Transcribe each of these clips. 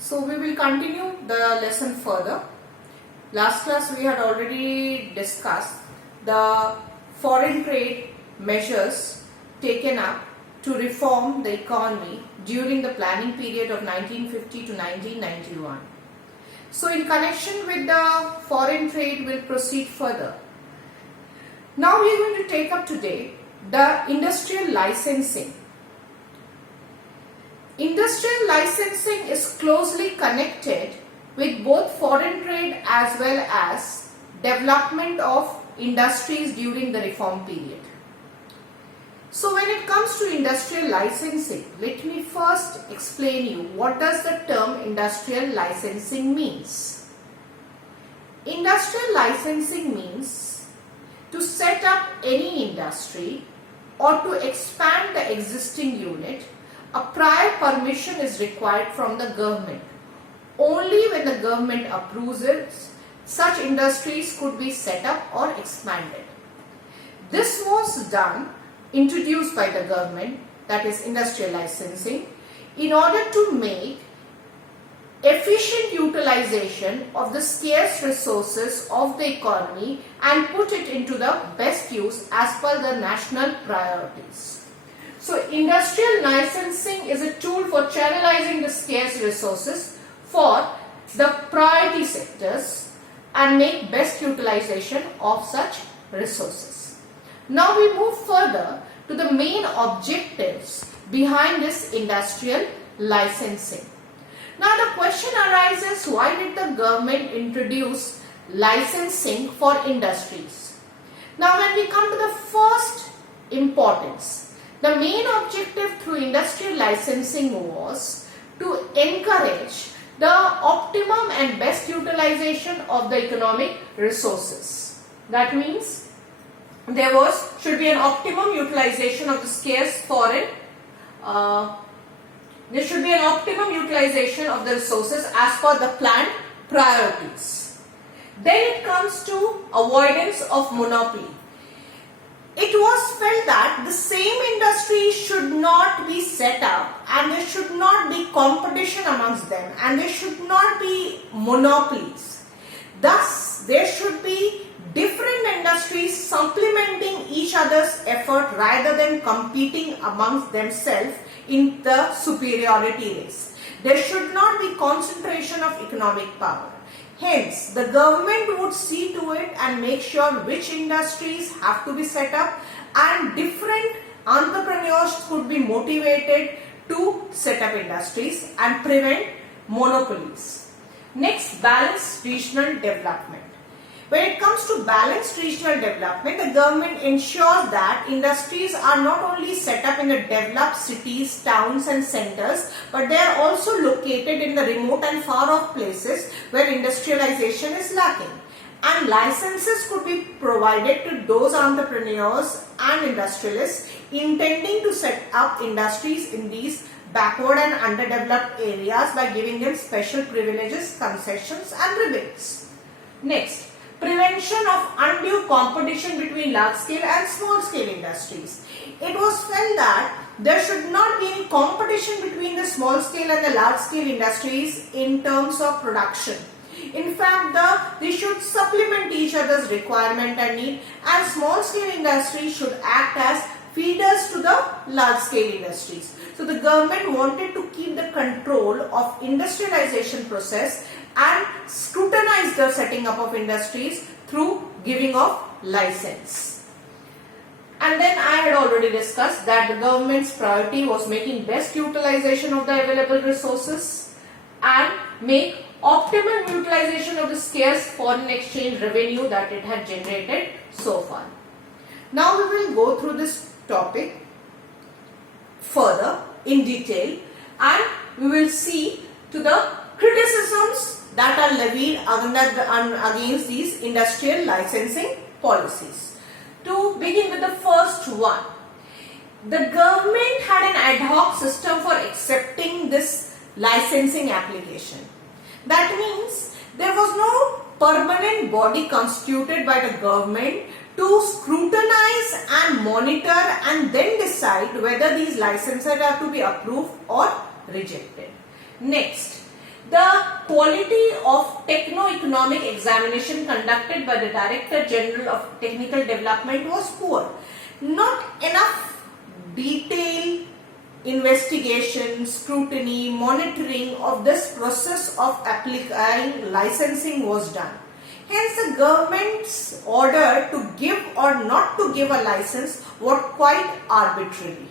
So we will continue the lesson further. Last class we had already discussed the foreign trade measures taken up to reform the economy during the planning period of 1950 to 1991. So in connection with the foreign trade, we'll proceed further. Now we are going to take up today the industrial licensing. Industrial licensing is closely connected with both foreign trade as well as development of industries during the reform period. So when it comes to industrial licensing, let me first explain you what does the term industrial licensing means. Industrial licensing means to set up any industry or to expand the existing unit. A prior permission is required from the government. Only when the government approves it, such industries could be set up or expanded. This was introduced by the government, that is industrial licensing, in order to make efficient utilization of the scarce resources of the economy and put it into the best use as per the national priorities. So industrial licensing is a tool for channelizing the scarce resources for the priority sectors and make best utilization of such resources. Now we move further to the main objectives behind this industrial licensing. Now the question arises, why did the government introduce licensing for industries? Now when we come to the first importance, the main objective through industrial licensing was to encourage the optimum and best utilization of the economic resources. That means there should be an optimum utilization of the scarce foreign. There should be an optimum utilization of the resources as per the planned priorities. Then it comes to avoidance of monopoly. It was felt that the same industry should not be set up and there should not be competition amongst them and there should not be monopolies. Thus, there should be different industries supplementing each other's effort rather than competing amongst themselves in the superiority race. There should not be concentration of economic power. Hence, the government would see to it and make sure which industries have to be set up and different entrepreneurs could be motivated to set up industries and prevent monopolies. Next, balanced regional development. When it comes to balanced regional development, the government ensures that industries are not only set up in the developed cities, towns and centers, but they are also located in the remote and far off places where industrialization is lacking. And licenses could be provided to those entrepreneurs and industrialists intending to set up industries in these backward and underdeveloped areas by giving them special privileges, concessions and rebates. Next, prevention of undue competition between large-scale and small-scale industries. It was felt that there should not be any competition between the small-scale and the large-scale industries in terms of production. In fact, they should supplement each other's requirement and need, and small-scale industries should act as feeders to the large-scale industries. So the government wanted to keep the control of industrialization process and scrutinize the setting up of industries through giving of license. And then I had already discussed that the government's priority was making best utilization of the available resources and make optimal utilization of the scarce foreign exchange revenue that it had generated so far. Now we will go through this topic further in detail and we will see to the criticisms that are levied against these industrial licensing policies. To begin with the first one, the government had an ad hoc system for accepting this licensing application. That means there was no permanent body constituted by the government to scrutinize and monitor and then decide whether these licenses are to be approved or rejected. Next, The quality of techno-economic examination conducted by the Director General of Technical Development was poor. Not enough detailed investigation, scrutiny, monitoring of this process of applying licensing was done. Hence, the government's order to give or not to give a license was quite arbitrary.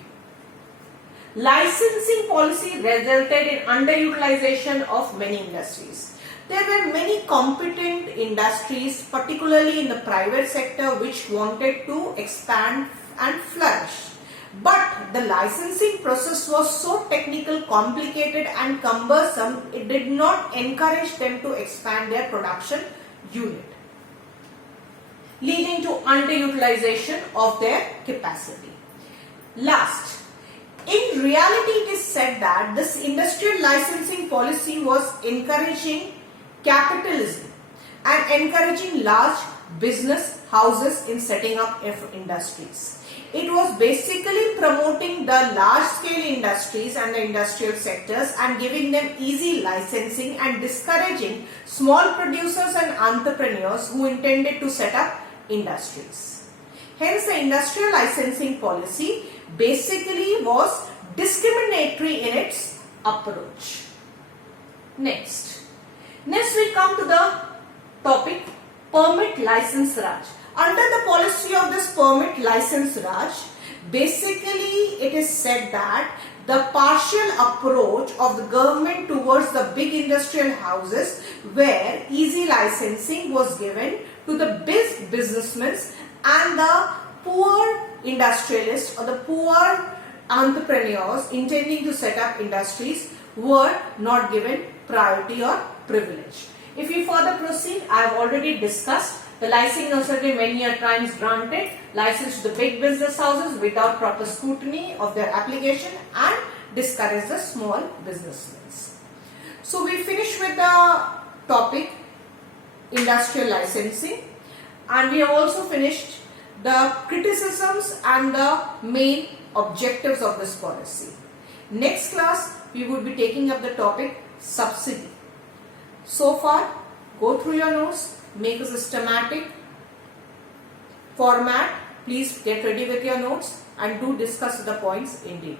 Licensing policy resulted in underutilization of many industries. There were many competent industries, particularly in the private sector, which wanted to expand and flourish. But the licensing process was so technical, complicated and cumbersome, it did not encourage them to expand their production unit, leading to underutilization of their capacity. Last, in reality, it is said that this industrial licensing policy was encouraging capitalism and encouraging large business houses in setting up industries. It was basically promoting the large-scale industries and the industrial sectors and giving them easy licensing and discouraging small producers and entrepreneurs who intended to set up industries. Hence, the industrial licensing policy basically was discriminatory in its approach. Next we come to the topic Permit License Raj. Under the policy of this Permit License Raj, basically it is said that the partial approach of the government towards the big industrial houses where easy licensing was given to the big businessmen and the poor industrialists or the poor entrepreneurs intending to set up industries were not given priority or privilege. If we further proceed, I have already discussed the licensing authority many a times granted license to the big business houses without proper scrutiny of their application and discourage the small businessmen. So we finish with the topic industrial licensing, and we have also finished the criticisms and the main objectives of this policy. Next class, we would be taking up the topic subsidy. So far, go through your notes, make a systematic format. Please get ready with your notes and do discuss the points in detail.